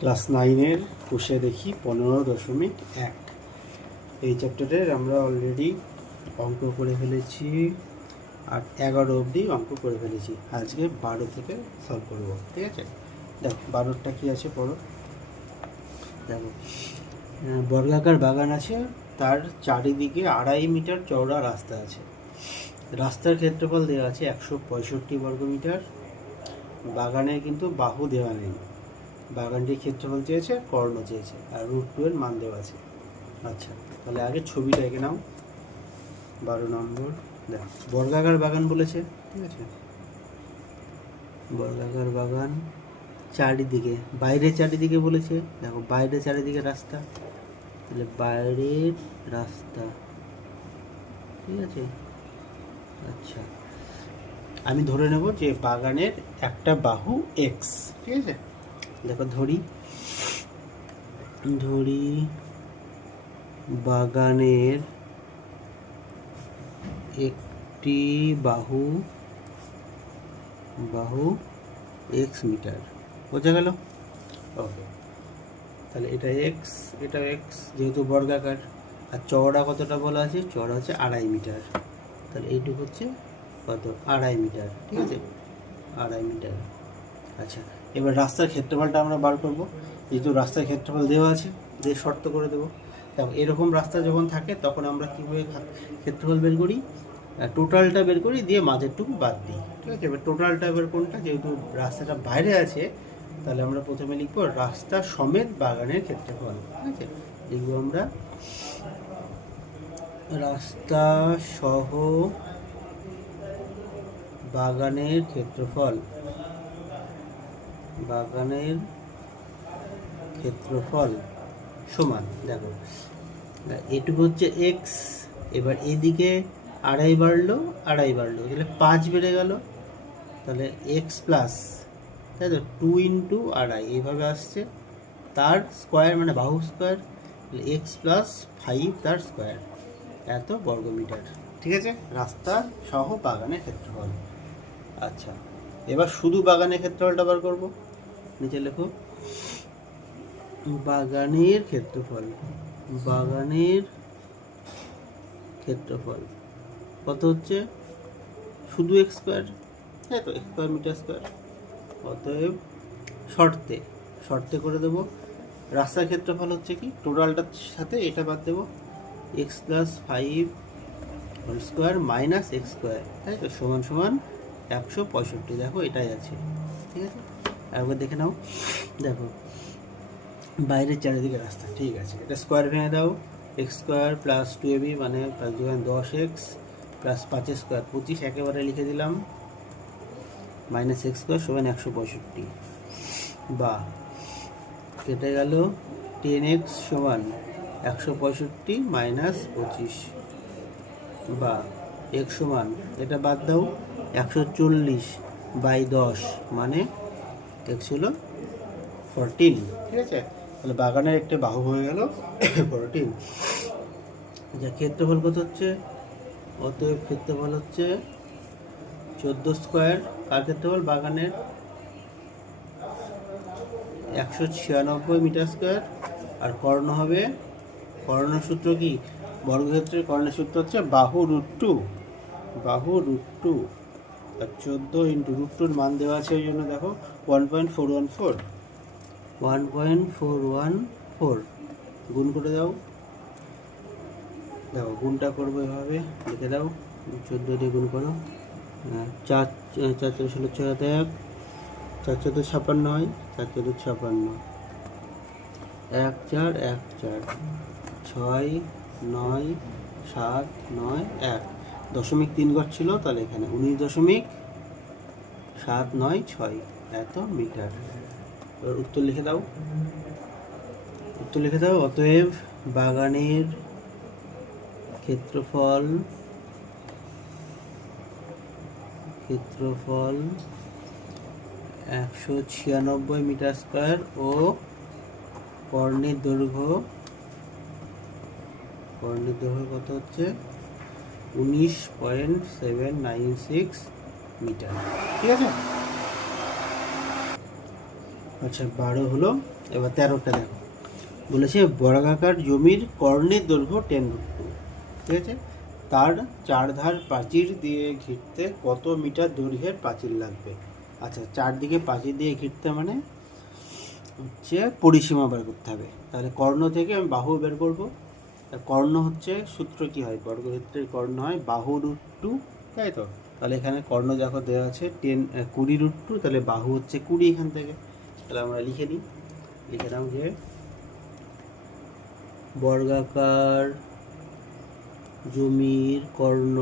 Class 9-এর কোষে দেখি 15.1। এই চ্যাপ্টারের আমরা অলরেডি অঙ্ক করে ফেলেছি, আর 11 অবধি অঙ্ক করে ফেলেছি। আজকে 12 থেকে সলভ করবো, ঠিক আছে? দেখো 12টা কী আছে পড়ো। দেখো, বর্গাকার বাগান আছে, তার চারিদিকে 2.5 মিটার চওড়া রাস্তা আছে। রাস্তার ক্ষেত্রফল দেওয়া আছে 165 বর্গমিটার। বাগানের কিন্তু বাহু দেওয়া নেই। বাগানটির ক্ষেত্রফল চেয়েছে, কর্ণ চেয়েছে, আর √2 এর মান দেওয়া আছে। আচ্ছা, তাহলে আগে ছবিটা এঁকে নাও। 12 নম্বর দেখো, বর্গাকার বাগান বলেছে, ঠিক আছে? বর্গাকার বাগান, চারিদিকে, বাইরের চারিদিকে বলেছে। দেখো বাইরের চারিদিকে রাস্তা, তাহলে বাইরের রাস্তা, ঠিক আছে? আচ্ছা, আমি ধরে নেব যে বাগানের একটা বাহু এক্স, ঠিক আছে? দেখো ধরি বাগানের একটি বাহু এক্স মিটার, বোঝা গেল? ওকে, তাহলে এটা এক্স, এটা এক্স, যেহেতু বর্গাকার। আর চওড়া কতটা বলা আছে? চওড়া হচ্ছে 2.5 মিটার। তাহলে এইটুকু হচ্ছে কত? 2.5 মিটার, ঠিক আছে? 2.5 মিটার। আচ্ছা, এবার রাস্তার ক্ষেত্রফলটা আমরা বার করব। যেহেতু রাস্তার ক্ষেত্রফল দেওয়া আছে, দিয়ে শর্ত করে দেবো। দেখো এরকম রাস্তা যখন থাকে তখন আমরা কীভাবে ক্ষেত্রফল বের করি? টোটালটা বের করি, দিয়ে মাঝেরটুকু বাদ দিই, ঠিক আছে? এবার টোটালটা এবার কোনটা? যেহেতু রাস্তাটা বাইরে আছে, তাহলে আমরা প্রথমে লিখবো রাস্তা সমেত বাগানের ক্ষেত্রফল, ঠিক আছে? লিখবো আমরা রাস্তা সহ বাগানের ক্ষেত্রফল, সমান, দেখো এটুকু হচ্ছে এক্স। এবার এদিকে 2.5 বাড়লো, তাহলে 5 বেড়ে গেল, তাহলে এক্স প্লাস, তাই তো, 2 × 2.5 এইভাবে আসছে। তার স্কোয়ার মানে বাহু স্কোয়ার, তাহলে এক্স প্লাস 5 তার স্কোয়ার, এত বর্গমিটার, ঠিক আছে? রাস্তা সহ বাগানের ক্ষেত্রফল। আচ্ছা, এবার শুধু বাগানের ক্ষেত্রফলটা বার করবো। নিচে লেখো বাগানের ক্ষেত্রফল কত হচ্ছে? শুধু এক্স স্কোয়ার, তাই তো, এক্স স্কোয়ার মিটার স্কোয়ার। অতএব শর্তে করে দেবো। রাস্তার ক্ষেত্রফল হচ্ছে কি? টোটালটার সাথে এটা বাদ দেবো, x plus 5 whole square minus x square, তাই তো, সমান 165। দেখো এটাই আছে, ঠিক আছে? একবার দেখে নাও। দেখো বাইরের চারিদিকে রাস্তা, ঠিক আছে? এটা স্কোয়ার ভেঙে দাও। এক্স স্কোয়ার প্লাস 2ab মানে 10x প্লাস 5 স্কোয়ার 25, একেবারে লিখে দিলাম, মাইনাস এক্স স্কোয়ার সমান 165, বা কেটে গেল 10x সমান 165 মাইনাস 25, বা x সমান, এটা বাদ দাও, 140/10 মানে x হলো 14, ঠিক আছে? তাহলে বাগানের একটা বাহু হয়ে গেল 14। যা ক্ষেত্রফল কত হচ্ছে? অতএব ক্ষেত্রফল হচ্ছে 14 স্কোয়ার। কার ক্ষেত্রফল? বাগানের। 196 মিটার স্কোয়ার। আর কর্ণ হবে, কর্ণের সূত্র কি? বর্গক্ষেত্রের কর্ণের সূত্র হচ্ছে বাহু √2, আর 14 × √2 মান দেওয়া আছে, ওই জন্য দেখো 1.414 গুণ করে দাও। দেখো গুণটা করবো এভাবে, লিখে দাও, 14 দিয়ে গুণ করো, 4 4 4 16 6 1, 4 4 56 হয়, 4 4 56, 1 4 1 4 6 9 7 9 1, 0.3 ঘর ছিল, তাহলে এখানে 19.796 এত মিটার। এবার উত্তর লিখে দাও। অতএব বাগানের ক্ষেত্রফল 196 মিটার স্কোয়ার ও কর্ণের দৈর্ঘ্য কত হচ্ছে? 19.796 মিটার, ঠিক আছে? আচ্ছা 12 হলো। এবার 13টা দেখো, বলেছে বর্গাকার জমির কর্ণের দৈর্ঘ্য 10√2, ঠিক আছে, তার চারধার প্রাচীর দিয়ে ঘিরতে কত মিটার দৈর্ঘ্যের প্রাচীর লাগবে। আচ্ছা, চারদিকে প্রাচীর দিয়ে ঘিরতে মানে হচ্ছে পরিসীমা বের করতে হবে। তাহলে কর্ণ থেকে আমি বাহু বের করব। কর্ণ হচ্ছে সূত্র কি হয়, বর্গক্ষেত্রের কর্ণ হয় বাহু √2, তাই তো। তাহলে এখানে কর্ণ দেখো দেওয়া আছে 20√2, তাহলে বাহু হচ্ছে 20 এখান থেকে। তাহলে আমরা লিখে নিই, লিখে নাও যে বর্গাকার জমির কর্ণ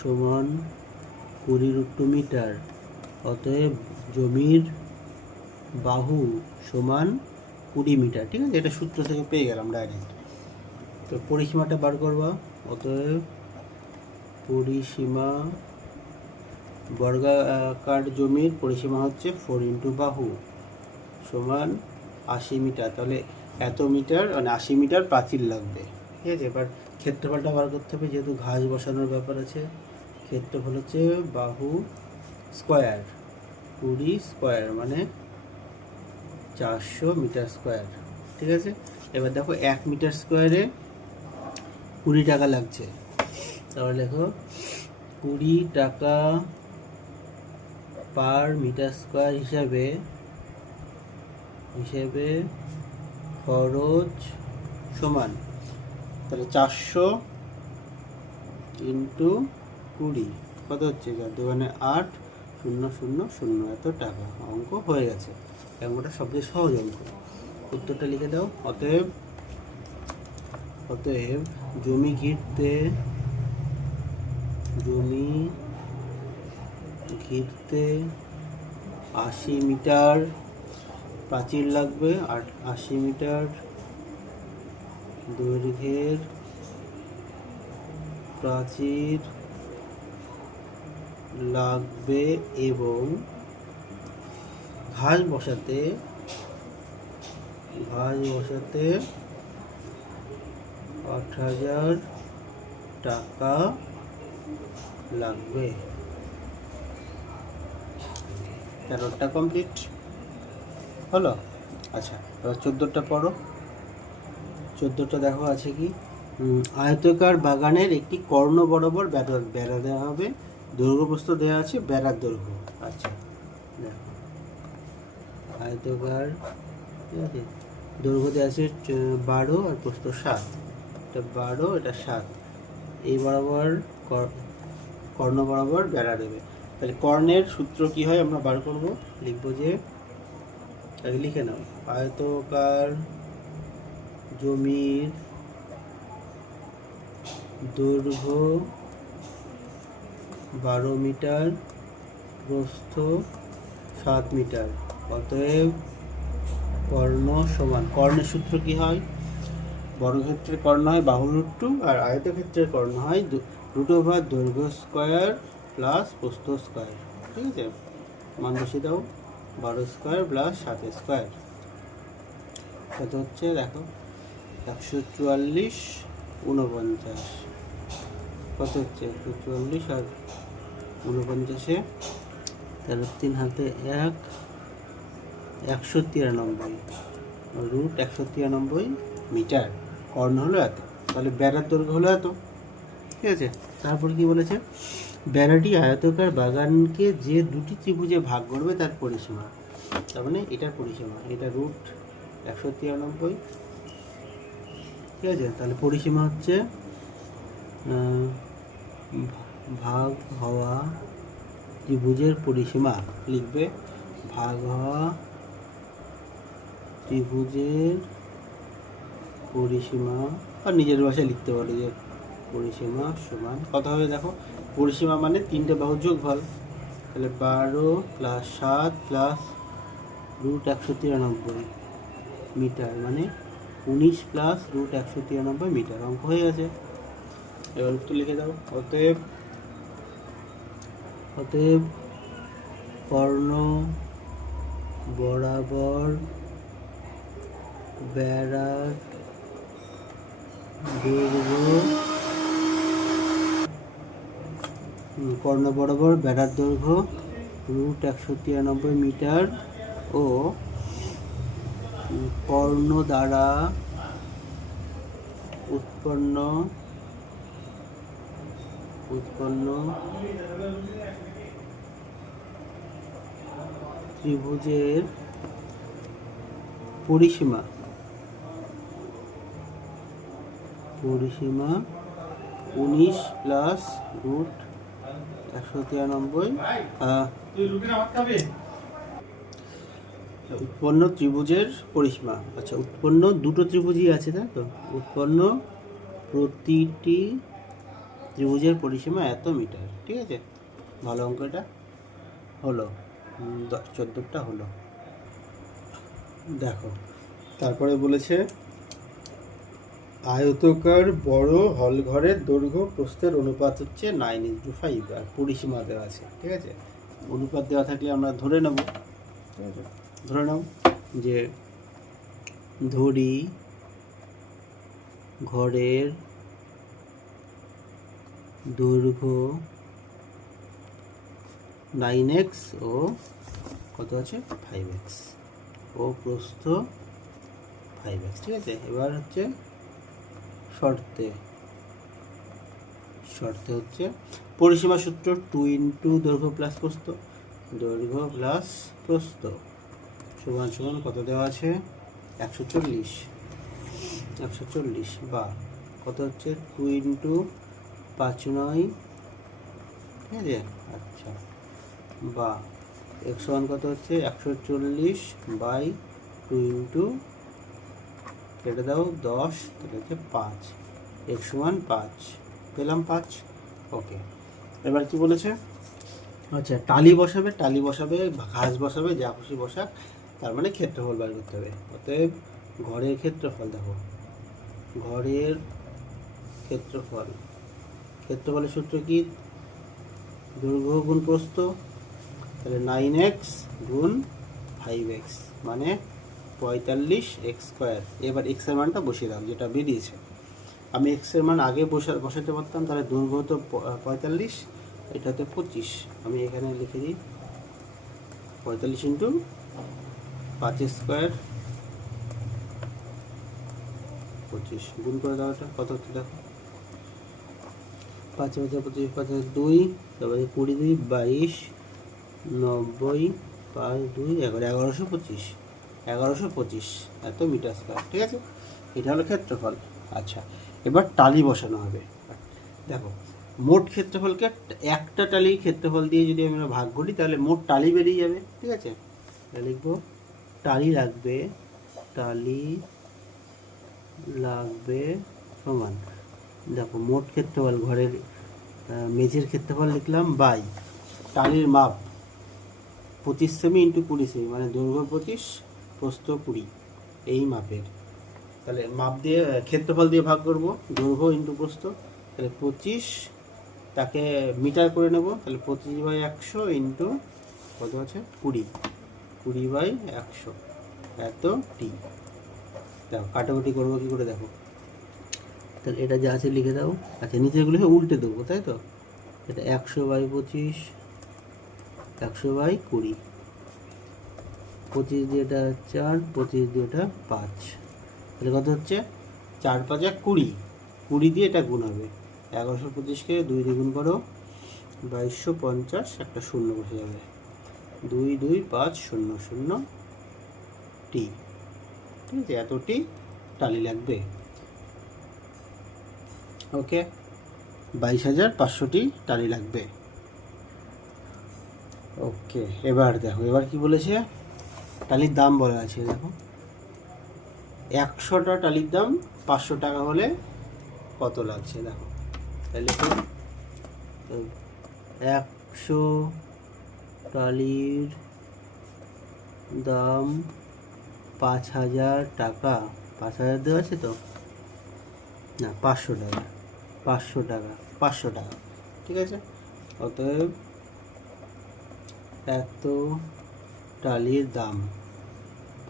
সমান 20√2 মিটার, অতএব জমির বাহু সমান 20 মিটার, ঠিক আছে। এটা সূত্র থেকে পেয়ে গেলাম ডাইরেক্ট। তো পরিসীমাটা বার করবা, অতএব পরিসীমা, বর্গাকার জমির পরিসীমা হচ্ছে 4 × বাহু সমান 80 মিটার। তাহলে এত মিটার মানে 80 মিটার প্রাচীর লাগবে, ঠিক আছে। এবার ক্ষেত্রফলটা বার করতে হবে, যেহেতু ঘাস বসানোর ব্যাপার আছে। ক্ষেত্রফল হচ্ছে বাহু স্কোয়ার 20 স্কোয়ার মানে 400 মিটার স্কোয়ার, ঠিক আছে। এবার দেখো 1 মিটার স্কোয়ারে 20 টাকা লাগছে। তাহলে দেখো 20 টাকা পার মিটার স্কোয়ার হিসাবে খরচ সমান, তাহলে 400 × 20 কত হচ্ছে, 4 দোকানে 8, 0 0 0, এত টাকা। অঙ্ক হয়ে গেছে। অঙ্কটা সবচেয়ে সহজ অঙ্ক। উত্তরটা লিখে দাও। অতএব জমি ঘিরতে 80 মিটার প্রাচীর লাগবে, আর 80 মিটার দৈর্ঘ্যের প্রাচীর লাগবে, এবং ঘাস বসাতে 8,000 টাকা লাগবে। 13টা কমপ্লিট হলো। আচ্ছা, এবার 14টা পড়ো। 14টা দেখো আছে কি, আয়তাকার বাগানের একটি কর্ণ বরাবর বেড়া দেওয়া হবে, দৈর্ঘ্য প্রস্থ দেওয়া আছে, বেড়ার দৈর্ঘ্য। আচ্ছা দেখো, আয়তাকার, ঠিক আছে, দৈর্ঘ্য দেওয়া আছে 12 আর প্রস্থ 7, এটা 12 এটা 7, এই বরাবর কর্ণ বরাবর বেড়া দেবে। তাহলে কর্ণের সূত্র কি হয় আমরা বার করব, লিখবো যে, আগে লিখে নাও, আয়তাকার জমির দৈর্ঘ্য 12 মিটার, প্রস্থ 7 মিটার, অতএব কর্ণ সমান, কর্ণের সূত্র কি হয়, বর্গক্ষেত্রের কর্ণ হয় বাহু √2, আর আয়তক্ষেত্রের কর্ণ হয় √/, দৈর্ঘ্য স্কোয়ার প্লাস প্রস্থ স্কোয়ার, ঠিক আছে। মান বসিয়ে দাও, 12 স্কোয়ার প্লাস 7 স্কোয়ার কত হচ্ছে দেখো, 144 49, কত হচ্ছে 144 আর 49, 3 হাতে 1, 193 √193 মিটার। কর্ণ হলো এত, তাহলে বেড়ার দৈর্ঘ্য হলো এত, ঠিক আছে। তারপর কি বলেছে, বেড়াটি আয়তাকার বাগানকে যে দুটি ত্রিভুজে ভাগ করবে তার পরিসীমা, তার মানে এটার পরিসীমা, এটা √193, ঠিক আছে। তাহলে পরিসীমা হচ্ছে ভাগ হওয়া ত্রিভুজের পরিসীমা, লিখবে ভাগ হওয়া ত্রিভুজের পরিসীমা, আর নিজের ভাষায় লিখতে পারো যে পরিসীমা সমান কত হবে। দেখো পরিসীমা মানে 3টে বাহুর যোগফল, তাহলে 12 + 7 + √193 মিটার মানে 19 + √193 মিটার। অঙ্ক হয়ে গেছে। এবার উত্তর লিখে দাও। অতএব কর্ণ বরাবর বেড়ার দৈর্ঘ্য √193 মিটার ও কর্ণ দ্বারা উৎপন্ন ত্রিভুজের পরিসীমা 19 প্লাস √193 উৎপন্ন ত্রিভুজের পরিসীমা। আচ্ছা, উৎপন্ন দুটো ত্রিভুজই আছে, তাই তো? উৎপন্ন প্রতিটি ত্রিভুজের পরিসীমা এত মিটার। ঠিক আছে, ভালো অঙ্ক এটা হলো, 14টা হলো। দেখো তারপরে বলেছে আয়তকার বড় হল ঘরের দৈর্ঘ্য প্রস্থের অনুপাত হচ্ছে 9:5 আর পরিসীমা দেওয়া আছে। ঠিক আছে, অনুপাত দেওয়া থাকলে আমরা ধরে নেব। ঠিক আছে, ধরে নাও যে ধরি ঘরের দৈর্ঘ্য 9x ও কত আছে 5x ও প্রস্থ 5x। ঠিক আছে, এবার হচ্ছে শর্তে হচ্ছে পরিসীমা সূত্র 2 × দৈর্ঘ্য প্লাস প্রস্থ, দৈর্ঘ্য প্লাস প্রস্থ সমান সমান কত দেওয়া আছে 140 বা কত হচ্ছে 2 × 5 × 9। ঠিক আছে, আচ্ছা, বা x সমান কত হচ্ছে 140/2 × কেটে দাও 10, তাহলে হচ্ছে 5, x সমান 5 পেলাম 5। ওকে, এবার কি বলেছে? আচ্ছা, টালি বসাবে ঘাস বসাবে, যা খুশি বসাক, তার মানে ক্ষেত্রফল বার করতে হবে। অতএব ঘরের ক্ষেত্রফল, দেখো ঘরের ক্ষেত্রফলের সূত্র কি? দৈর্ঘ্য গুণ প্রস্থ, তাহলে 9x গুণ 5x মানে 45x²। এবার x এর মানটা বসিয়ে দাও, যেটা বেরিয়েছে। আমি x এর মান আগে বসাতে পারতাম, তাহলে দৈর্ঘ্য তো 45, এটাতে 25। আমি এখানে লিখে দিই 45 × 5² 25 গুণ করে দাও। এটা কত হচ্ছে দেখো, 5 × 25 5 × 2, তারপরে 20 × 2 22, 90 5 2 1125 এত মিটার স্কয়ার। ঠিক আছে, এটা হলো ক্ষেত্রফল। আচ্ছা, এবার টালি বসানো হবে। দেখো মোট ক্ষেত্রফলকে একটা টালির ক্ষেত্রফল দিয়ে যদি আমরা ভাগ করি, তাহলে মোট টালি বেরিয়ে যাবে। ঠিক আছে, তাহলে লিখবো টালি লাগবে সমান, দেখো মোট ক্ষেত্রফল ঘরের মেঝের ক্ষেত্রফল লিখলাম বাই টালির মাপ 25 সেমি × 20 সেমি, মানে দৈর্ঘ্য 25 প্রস্থ 20, এই মাপের। তাহলে মাপ দিয়ে ক্ষেত্রফল দিয়ে ভাগ করব, দৈর্ঘ্য × প্রস্থ, তাহলে 25 তাকে মিটার করে নেব, তাহলে 25/100 × কত আছে 20/100 এত টি। দেখো কাটাকুটি করবো কি করে, দেখো তাহলে এটা যা আছে লিখে দাও। আচ্ছা, নিচেগুলোকে উল্টে দেবো, তাই তো? এটা 100/25 100/20, 25 দিয়ে এটা 4, 25 দিয়ে এটা 5, তাহলে কত হচ্ছে 4 × 5 = 20, 20 দিয়ে এটা গুণ হবে। 1125কে 2 দিয়ে গুণ করো 2250, একটা শূন্য বসে যাবে, 22500 টি। ঠিক আছে, এতটি টালি লাগবে। ওকে, 22,500টি টালি লাগবে। ওকে, এবার দেখো, এবার কি বলেছে? টালির দাম বলা আছে, দেখো 100টা টালির দাম 500 টাকা হলে কত লাগছে, দেখো তাহলে 100 টালির দাম 5000 টাকা। 5000 দেওয়া আছে তো না, 500 টাকা। ঠিক আছে, অতএব এত টালির দাম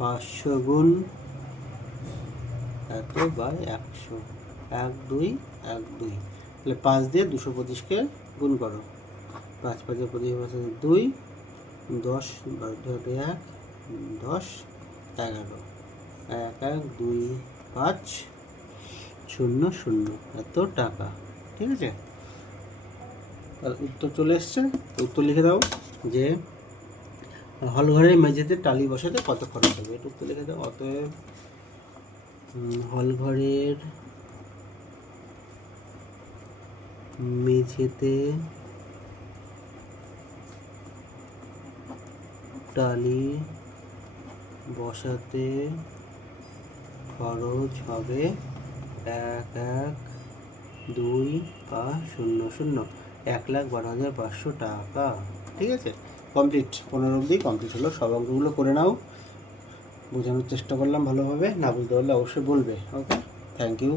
500 গুণ এত বাই 100, 1 2 1 2, তাহলে 5 দিয়ে 225কে গুণ করো, 5 5 25 2, 10 1 10 11 1 1 2 5 0 0 এত টাকা। ঠিক আছে, তাহলে উত্তর চলে এসছে। উত্তর লিখে দাও যে হলঘরের মেঝেতে টালি বসাতে কত খরচ হবে, এটা উত্তর লিখে দাও। অতএব হলঘরের মেঝেতে টালি বসাতে খরচ হবে 1 1 2 5 0 0 1,12,500 টাকা। ঠিক আছে, কমপ্লিট। 15 অবধি কমপ্লিট হলো। সব অঙ্কগুলো করে নাও। বোঝানোর চেষ্টা করলাম ভালোভাবে, না বুঝতে পারলে অবশ্যই বলবে। ওকে, থ্যাংক ইউ।